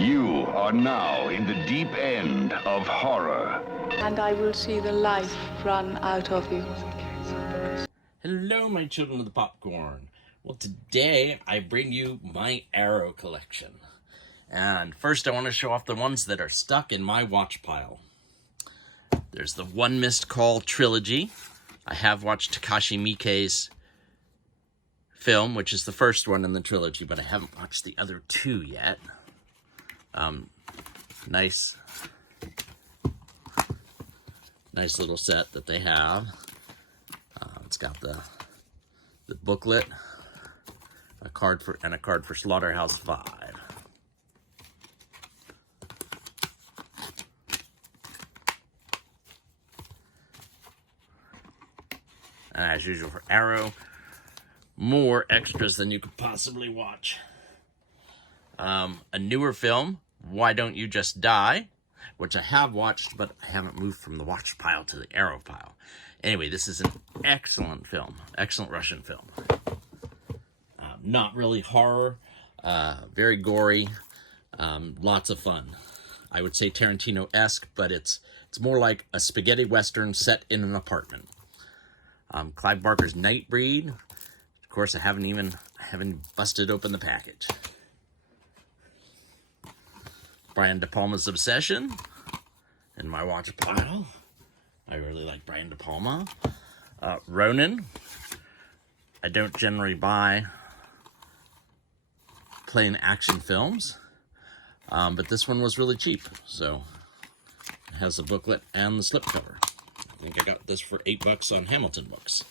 You are now in the deep end of horror. And I will see the life run out of you. Hello, my children of the popcorn. Well, today I bring you my Arrow collection. And first I want to show off the ones that are stuck in my watch pile. There's the One Missed Call trilogy. I have watched Takashi Miike's film, which is the first one in the trilogy, but I haven't watched the other two yet. Nice little set that they have. It's got the booklet, a card for Slaughterhouse 5. And as usual for Arrow, more extras than you could possibly watch. A newer film, Why Don't You Just Die, which I have watched, but I haven't moved from the watch pile to the Arrow pile. Anyway, this is an excellent film, excellent Russian film. Not really horror, very gory, lots of fun. I would say Tarantino-esque, but it's more like a spaghetti western set in an apartment. Clive Barker's Nightbreed. Of course, I haven't busted open the package. Brian De Palma's Obsession in my watch pile. I really like Brian De Palma. Ronin. I don't generally buy plain action films, but this one was really cheap, so it has the booklet and the slipcover. I think I got this for $8 on Hamilton Books.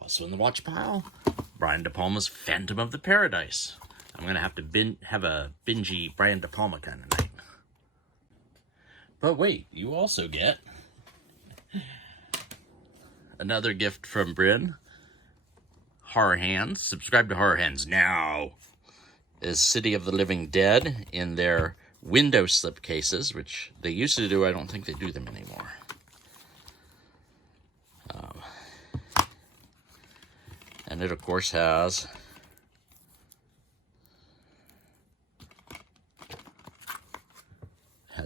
Also in the watch pile, Brian De Palma's Phantom of the Paradise. I'm going to have to have a bingy Brian De Palma kind of night. But wait, you also get another gift from Bryn. Horror Hands. Subscribe to Horror Hands now. Is City of the Living Dead in their window slip cases, which they used to do. I don't think they do them anymore. And it, of course, has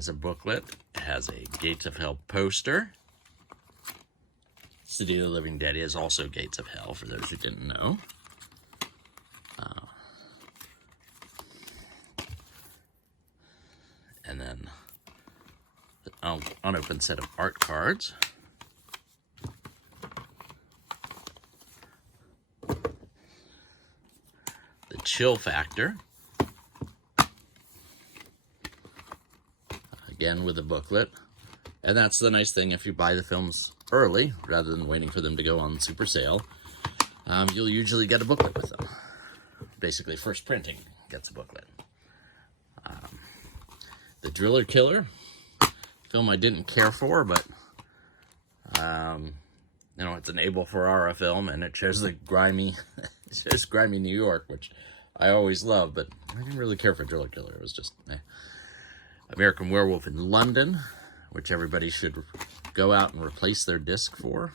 a booklet. It has a Gates of Hell poster. City of the Living Dead is also Gates of Hell, for those who didn't know. And then the unopened set of art cards. The Chill Factor. Again with a booklet. And that's the nice thing, if you buy the films early, rather than waiting for them to go on super sale, you'll usually get a booklet with them. Basically, first printing gets a booklet. The Driller Killer, film I didn't care for, but it's an Abel Ferrara film, and it shows the grimy New York, which I always love, but I didn't really care for Driller Killer. It was just American Werewolf in London, which everybody should go out and replace their disc for.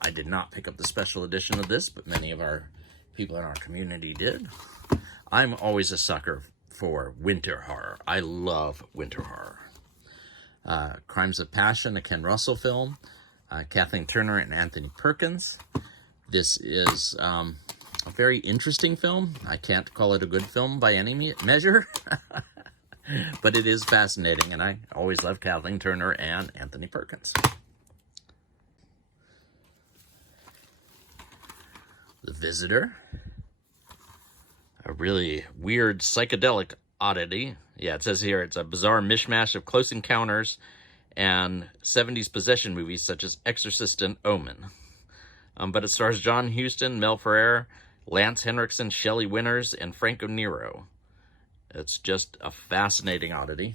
I did not pick up the special edition of this, but many of our people in our community did. I'm always a sucker for winter horror. I love winter horror. Crimes of Passion, a Ken Russell film. Kathleen Turner and Anthony Perkins. This is a very interesting film. I can't call it a good film by any measure, but it is fascinating, and I always love Kathleen Turner and Anthony Perkins. The Visitor. A really weird psychedelic oddity. Yeah, it says here it's a bizarre mishmash of Close Encounters and 70s possession movies such as Exorcist and Omen. But it stars John Huston, Mel Ferrer, Lance Henriksen, Shelley Winters, and Franco Nero. It's just a fascinating oddity.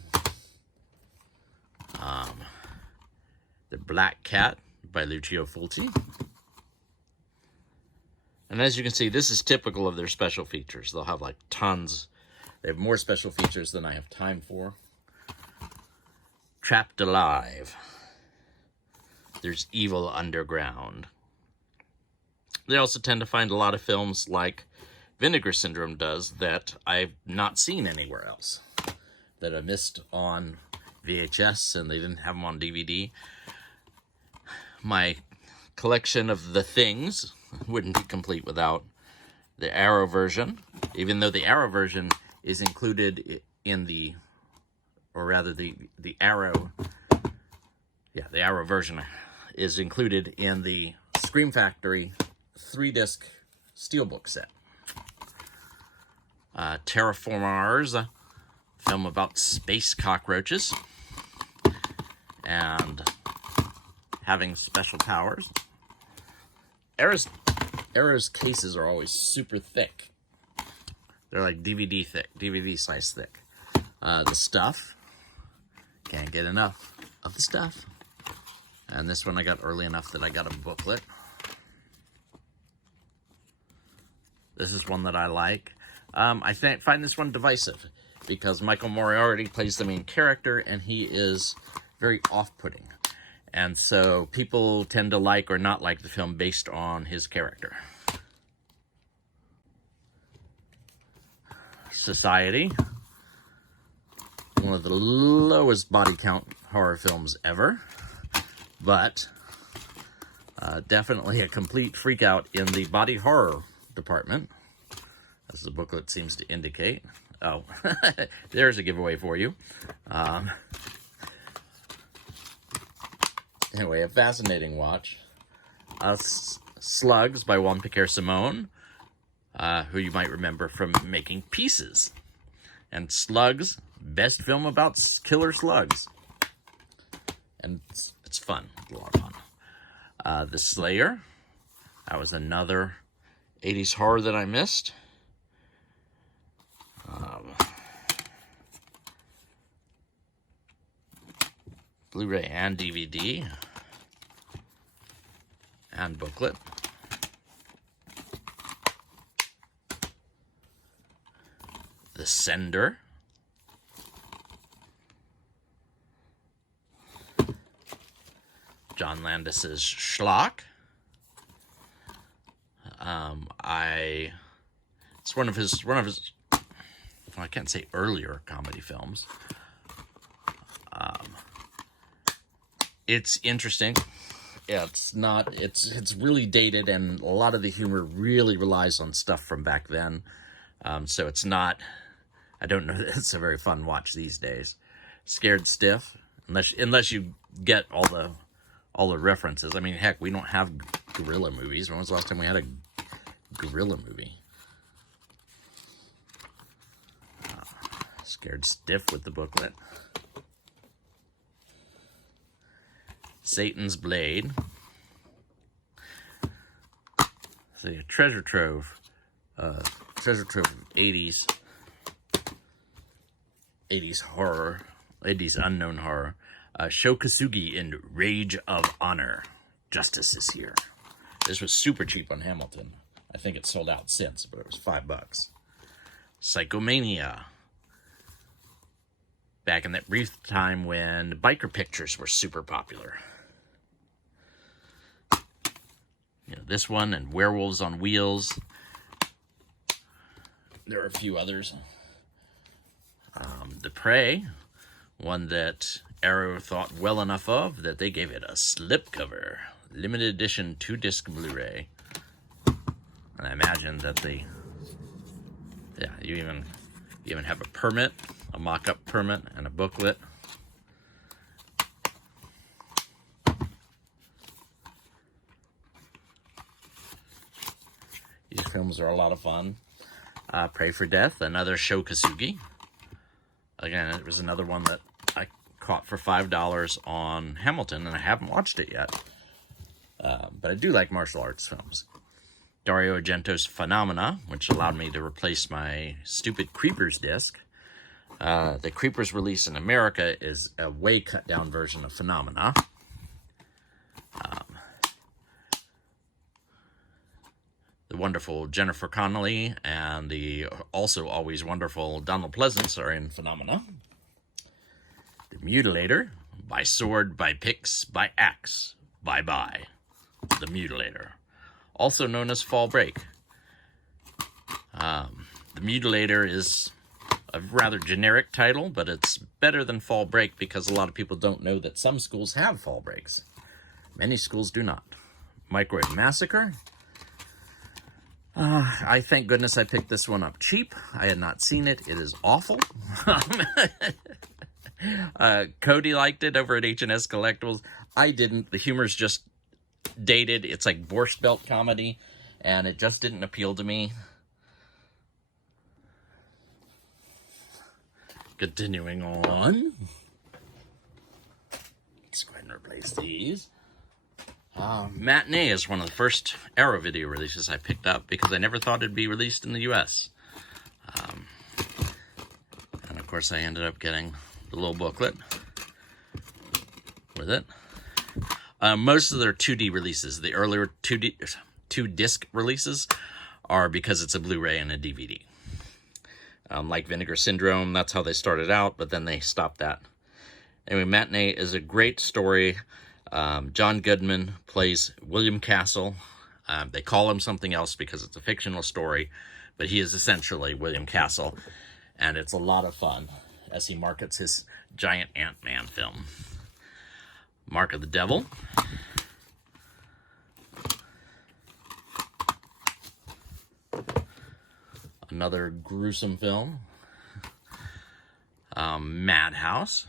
The Black Cat by Lucio Fulci. And as you can see, this is typical of their special features. They'll have like tons. They have more special features than I have time for. Trapped Alive. There's Evil Underground. They also tend to find a lot of films like Vinegar Syndrome does that I've not seen anywhere else, that I missed on VHS and they didn't have them on DVD. My collection of The Things wouldn't be complete without the Arrow version, even though the Arrow version is included in the, or rather the Arrow, the Arrow version is included in the Scream Factory 3-disc steelbook set. Terraformars, film about space cockroaches and having special powers. Arrow's cases are always super thick. They're like DVD thick, DVD size thick. The stuff, can't get enough of the stuff. And this one I got early enough that I got a booklet. This is one that I like. I find this one divisive because Michael Moriarty plays the main character and he is very off-putting. And so people tend to like or not like the film based on his character. Society, one of the lowest body count horror films ever, but definitely a complete freak out in the body horror department, as the booklet seems to indicate. Oh, there's a giveaway for you. Anyway, a fascinating watch. Slugs by Juan Piquer Simon, who you might remember from making Pieces. And Slugs, best film about killer slugs. And it's fun, a lot of fun. The Slayer, that was another 80s horror that I missed. Blu-ray and DVD and booklet. The Sender. John Landis's Schlock. It's one of his well, I can't say earlier comedy films. It's interesting. Yeah, it's really dated, and a lot of the humor really relies on stuff from back then. So it's not, I don't know that it's a very fun watch these days. Scared Stiff, unless you get all the references. I mean, heck, we don't have gorilla movies. When was the last time we had a gorilla movie? Scared Stiff with the booklet. Satan's Blade. The treasure trove of 80s horror, 80s unknown horror. Sho Kosugi in Rage of Honor. Justice is Here. This was super cheap on Hamilton. I think it's sold out since, but it was $5. Psychomania. Back in that brief time when biker pictures were super popular. You know, this one and Werewolves on Wheels. There are a few others. The Prey, one that Arrow thought well enough of that they gave it a slipcover, limited edition 2-disc Blu-ray. And I imagine that you even have a permit, a mock-up permit, and a booklet. These films are a lot of fun. Pray for Death, another Sho Kosugi. Again, it was another one that I caught for $5 on Hamilton, and I haven't watched it yet. But I do like martial arts films. Dario Argento's Phenomena, which allowed me to replace my stupid Creepers disc. The Creepers release in America is a way cut down version of Phenomena. The wonderful Jennifer Connelly and the also always wonderful Donald Pleasance are in Phenomena. The Mutilator, by sword, by picks, by axe, bye-bye. The Mutilator. also known as Fall Break. The Mutilator is a rather generic title, but it's better than Fall Break because a lot of people don't know that some schools have fall breaks. Many schools do not. Microwave Massacre. I thank goodness I picked this one up cheap. I had not seen it. It is awful. Cody liked it over at H&S Collectibles. I didn't. The humor's just dated. It's like Borscht Belt comedy, and it just didn't appeal to me. Continuing on. Let's go ahead and replace these. Matinee is one of the first Arrow video releases I picked up because I never thought it'd be released in the US. And of course I ended up getting the little booklet with it. Most of their 2D releases, the earlier 2-disc releases, are because it's a Blu-ray and a DVD. Like Vinegar Syndrome, that's how they started out, but then they stopped that. Anyway, Matinee is a great story. John Goodman plays William Castle. They call him something else because it's a fictional story, but he is essentially William Castle, and it's a lot of fun as he markets his giant Ant-Man film. Mark of the Devil. Another gruesome film. Madhouse.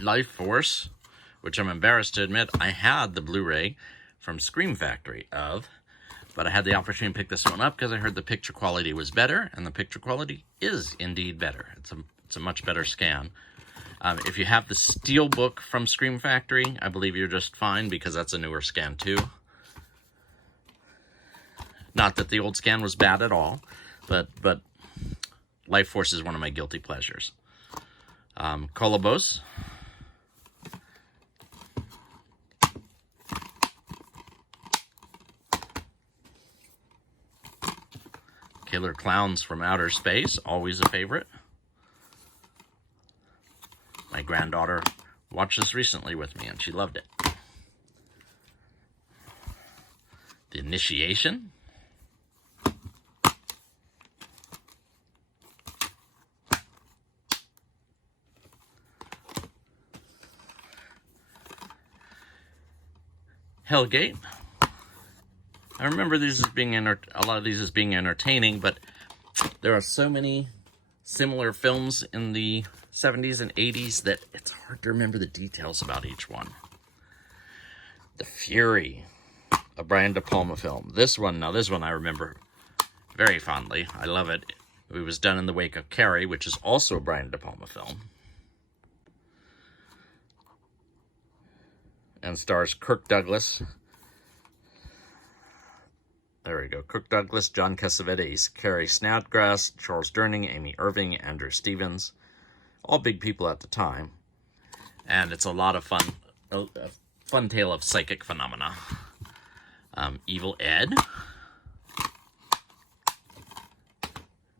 Life Force, which I'm embarrassed to admit I had the Blu-ray from Scream Factory of, but I had the opportunity to pick this one up because I heard the picture quality was better, and the picture quality is indeed better. It's a much better scan. If you have the Steelbook from Scream Factory, I believe you're just fine because that's a newer scan too. Not that the old scan was bad at all, but Life Force is one of my guilty pleasures. Colobos. Killer Clowns from Outer Space, always a favorite. My granddaughter watched this recently with me, and she loved it. The Initiation. Hellgate. I remember these as being a lot of these as being entertaining, but there are so many similar films in the 70s and 80s that it's hard to remember the details about each one. The Fury, a Brian De Palma film. This one I remember very fondly. I love it. It was done in the wake of Carrie, which is also a Brian De Palma film. And stars Kirk Douglas. There we go. Kirk Douglas, John Cassavetes, Carrie Snodgrass, Charles Durning, Amy Irving, Andrew Stevens. All big people at the time. And it's a lot of fun. A fun tale of psychic phenomena. Evil Ed.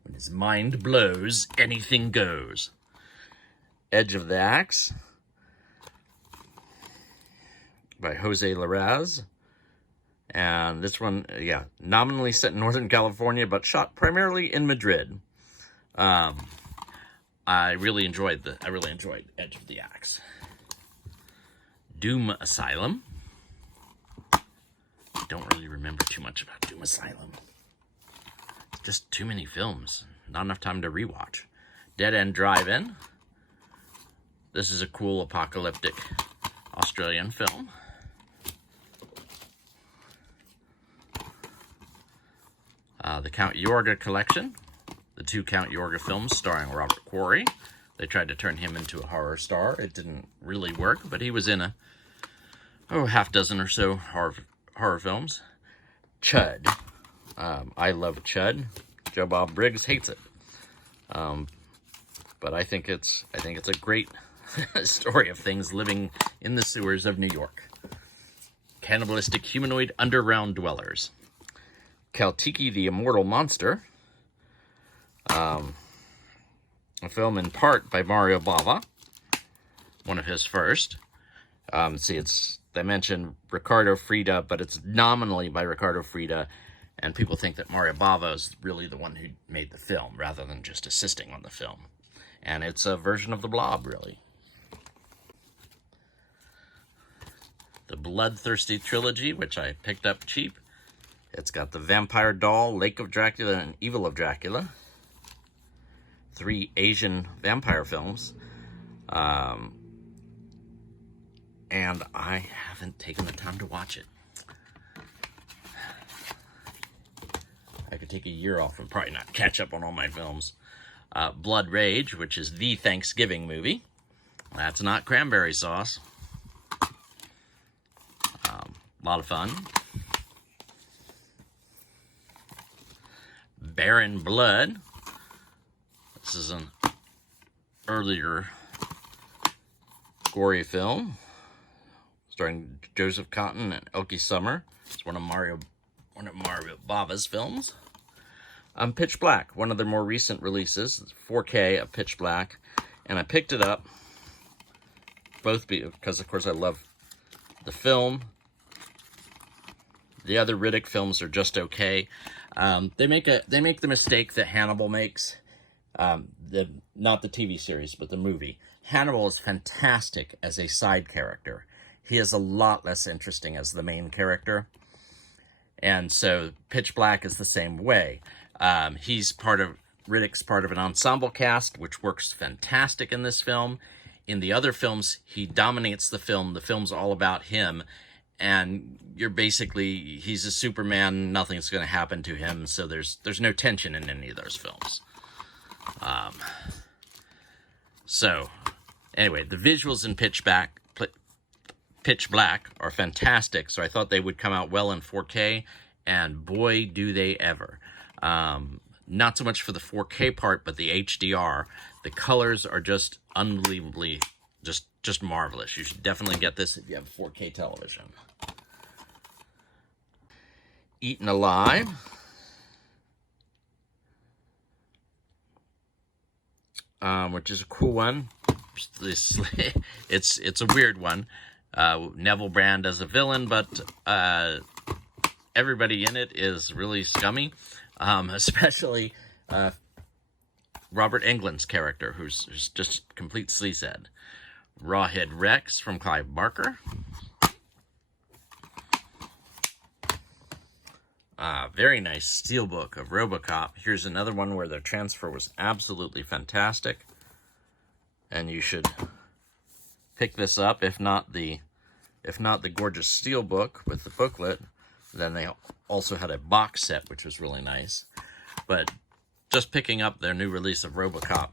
When his mind blows, anything goes. Edge of the Axe. By Jose Larraz. And this one, nominally set in Northern California, but shot primarily in Madrid. I really enjoyed Edge of the Axe. Doom Asylum. I don't really remember too much about Doom Asylum. Just too many films. Not enough time to rewatch. Dead End Drive-In. This is a cool apocalyptic Australian film. The Count Yorga Collection. The 2 Count Yorga films starring Robert Quarry. They tried to turn him into a horror star. It didn't really work, but he was in half dozen or so horror films. Chud. I love Chud. Joe Bob Briggs hates it. But I think it's a great story of things living in the sewers of New York. Cannibalistic humanoid underground dwellers. Kaltiki the Immortal Monster. A film in part by Mario Bava. one of his first. See, they mention Ricardo Frida, but it's nominally by Ricardo Frida, and people think that Mario Bava is really the one who made the film, rather than just assisting on the film. And it's a version of The Blob, really. The Bloodthirsty Trilogy, which I picked up cheap. It's got The Vampire Doll, Lake of Dracula, and Evil of Dracula. 3 Asian vampire films. And I haven't taken the time to watch it. I could take a year off and probably not catch up on all my films. Blood Rage, which is the Thanksgiving movie. That's not cranberry sauce. A lot of fun. Barren Blood. This is an earlier gory film starring Joseph Cotton and Elkie Summer. It's one of Mario Bava's films. Pitch Black, one of their more recent releases, 4K of Pitch Black, and I picked it up both because, of course, I love the film. The other Riddick films are just okay. They make the mistake that Hannibal makes. Not the TV series, but the movie. Hannibal is fantastic as a side character. He is a lot less interesting as the main character. And so Pitch Black is the same way. Riddick's part of an ensemble cast, which works fantastic in this film. In the other films, he dominates the film. The film's all about him. And he's a Superman, nothing's going to happen to him. So there's no tension in any of those films. So, anyway, the visuals in Pitch Black are fantastic, so I thought they would come out well in 4K, and boy, do they ever. Not so much for the 4K part, but the HDR. The colors are just unbelievably, just marvelous. You should definitely get this if you have 4K television. Eaten Alive. Which is a cool one. It's a weird one. Neville Brand as a villain, but everybody in it is really scummy, especially Robert Englund's character, who's just complete sleazehead. Rawhead Rex from Clive Barker. Very nice steelbook of RoboCop. Here's another one where their transfer was absolutely fantastic. And you should pick this up. If not the gorgeous steelbook with the booklet, then they also had a box set, which was really nice. But just picking up their new release of RoboCop,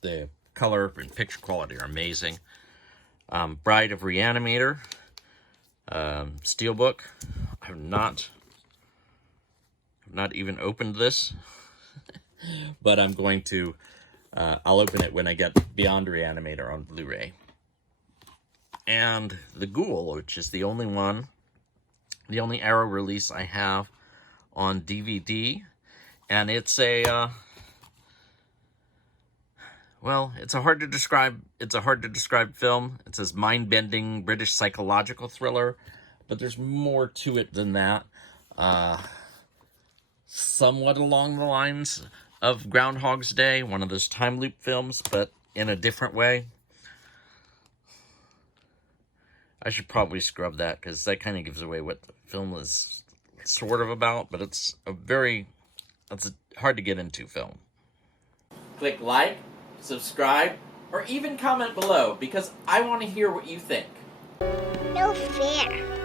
the color and picture quality are amazing. Bride of Reanimator, steelbook. I've not even opened this, but I'm going to. I'll open it when I get Beyond Reanimator on Blu-ray. And The Ghoul, which is the only Arrow release I have on DVD, and it's a it's a hard to describe film. It's a mind-bending British psychological thriller, but there's more to it than that. Somewhat along the lines of Groundhog's Day, one of those time loop films, but in a different way. I should probably scrub that, because that kind of gives away what the film is sort of about, but it's a hard to get into film. Click like, subscribe, or even comment below, because I want to hear what you think. No fair.